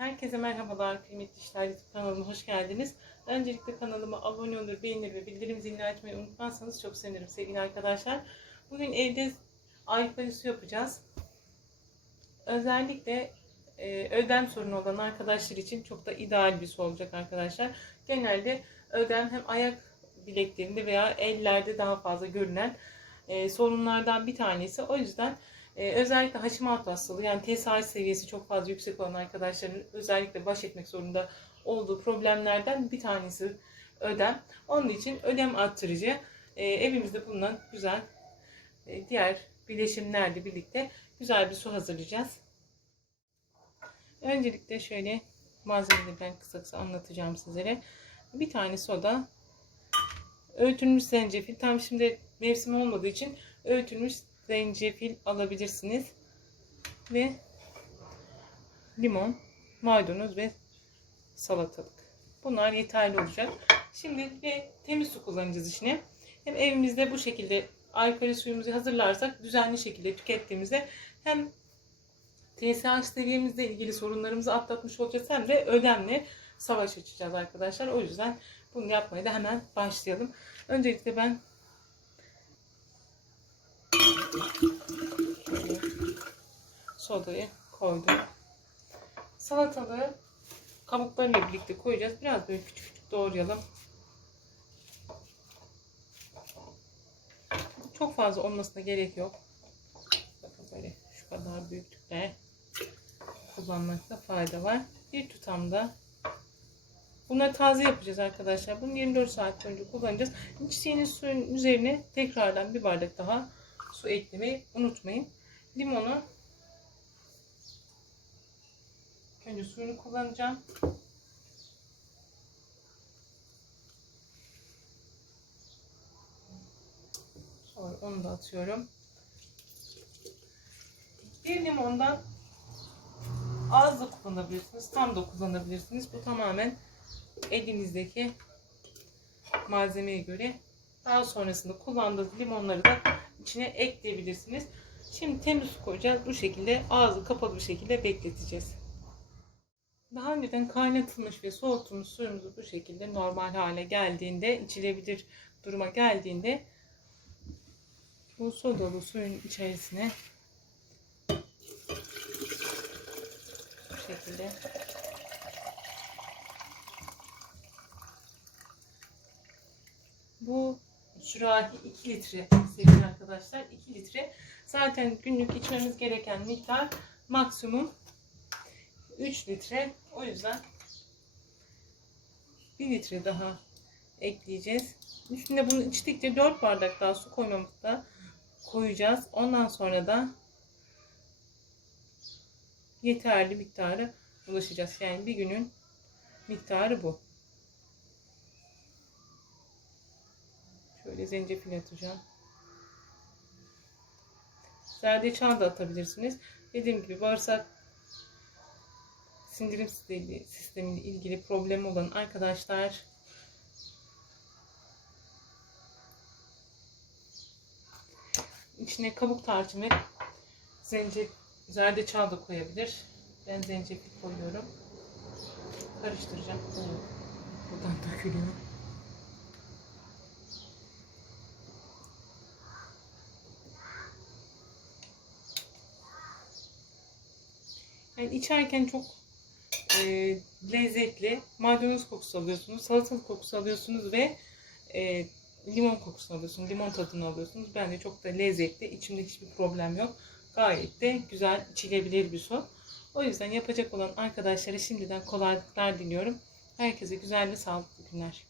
Herkese merhabalar kıymetli işler YouTube kanalıma hoş geldiniz. Öncelikle kanalıma abone olur, beğenir ve bildirim zilini açmayı unutmazsanız çok sevinirim sevgili arkadaşlar. Bugün evde ayıkları su yapacağız. Özellikle e, ödem sorunu olan arkadaşlar için çok da ideal bir su olacak arkadaşlar. Genelde ödem hem ayak bileklerinde veya ellerde daha fazla görülen e, sorunlardan bir tanesi. O yüzden ee, özellikle Hashimoto hastalığı yani TSH seviyesi çok fazla yüksek olan arkadaşların özellikle baş etmek zorunda olduğu problemlerden bir tanesi ödem. Onun için ödem arttırıcı e, evimizde bulunan güzel e, diğer bileşimlerle birlikte güzel bir su hazırlayacağız. Öncelikle şöyle malzemeleri ben kısa kısa anlatacağım sizlere. Bir tane soda, öğütülmüş zencefil. Tam şimdi mevsim olmadığı için öğütülmüş zencefil alabilirsiniz. Ve limon, maydanoz ve salatalık. Bunlar yeterli olacak. Şimdi ve temiz su kullanacağız içine. Hem evimizde bu şekilde alkali suyumuzu hazırlarsak düzenli şekilde tükettiğimizde hem TSH seviyemizle ilgili sorunlarımızı atlatmış olacağız hem de ödemle savaş açacağız arkadaşlar. O yüzden bunu yapmaya da hemen başlayalım. Öncelikle ben sodayı koydum. Salatalığı kabuklarıyla birlikte koyacağız. Biraz böyle küçük küçük doğrayalım. Çok fazla olmasına gerek yok. Böyle şu kadar büyüklükte kullanmakta fayda var. Bir tutam da Bunları taze yapacağız arkadaşlar. Bunu 24 saat boyunca kullanacağız. İçtiğiniz suyun üzerine tekrardan bir bardak daha su eklemeyi unutmayın. Limonu önce suyunu kullanacağım. Sonra onu da atıyorum. Bir limondan az da kullanabilirsiniz. Tam da kullanabilirsiniz. Bu tamamen elinizdeki malzemeye göre. Daha sonrasında kullandığınız limonları da içine ekleyebilirsiniz. Şimdi temiz su koyacağız. Bu şekilde ağzı kapalı bir şekilde bekleteceğiz. Daha önceden kaynatılmış ve soğutulmuş suyumuzu bu şekilde normal hale geldiğinde, içilebilir duruma geldiğinde bu sodalı suyun içerisine bu şekilde bu sürahi 2 litre sevgili arkadaşlar. 2 litre. Zaten günlük içmemiz gereken miktar maksimum 3 litre. O yüzden 1 litre daha ekleyeceğiz. Üstüne bunu içtikçe 4 bardak daha su koymamızda koyacağız. Ondan sonra da yeterli miktarı ulaşacağız. Yani bir günün miktarı bu. Şöyle zencefil atacağım. Zerdeçal da atabilirsiniz. Dediğim gibi bağırsak sindirim sistemi, sistemiyle ilgili problem olan arkadaşlar içine kabuk tarçın ve zencefil, zerdeçal da koyabilir. Ben zencefil koyuyorum. Karıştıracağım. Buradan dökülüyor. Yani içerken çok e, lezzetli maydanoz kokusu alıyorsunuz, salatalık kokusu alıyorsunuz ve e, limon kokusunu alıyorsunuz, limon tadını alıyorsunuz. Bence çok da lezzetli, içinde hiçbir problem yok. Gayet de güzel içilebilir bir su. O yüzden yapacak olan arkadaşlara şimdiden kolaylıklar diliyorum. Herkese güzel ve sağlıklı günler.